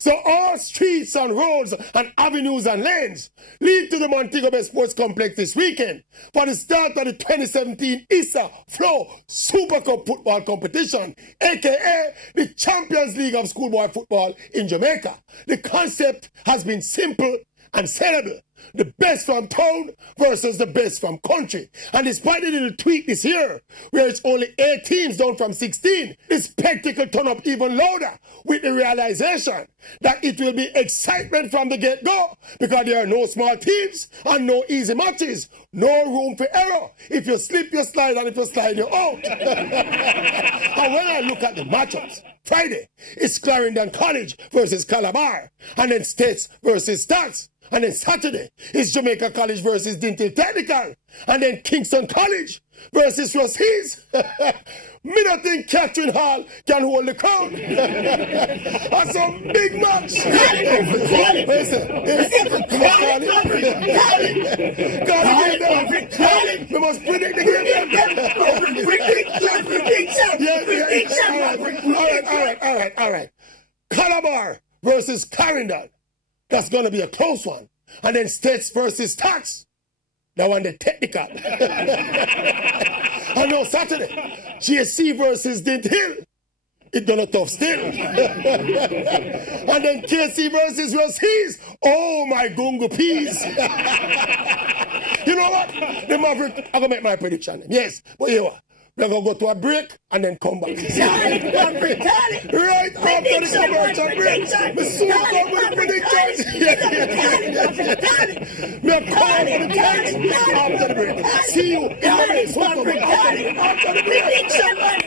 So all streets and roads and avenues and lanes lead to the Montego Bay Sports Complex this weekend for the start of the 2017 ISA Flow Super Cup football competition, aka the Champions League of Schoolboy Football in Jamaica. The concept has been simple and sellable. The best from town versus the best from country. And despite the little tweak this year, where it's only 8 teams down from 16, the spectacle turn up even louder with the realization that it will be excitement from the get-go because there are no small teams and no easy matches. No room for error. If you slip, you slide, and if you slide, you're out. And when I look at the matchups, Friday, it's Clarendon College versus Calabar, and then States versus Stats. And then Saturday, it's Jamaica College versus Dinty Technical. And then Kingston College versus Rossies. Me not think Catherine Hall can hold the crown. That's a big match. We must predict the game. All right. Calabar versus Clarendon. That's going to be a close one. And then States versus Tax. That one, the technical. And on Saturday, GSC versus Dint Hill. It's done a tough still. And then KC versus Rossies. Oh, my gungo peas. You know what? The Maverick, I'm going to make my prediction. Yes, but you know what? We're going to go to a break and then come back. Right after the commercial break. We soon come with the predictions. We're calling for the text after the break. See you in the next one. After the break.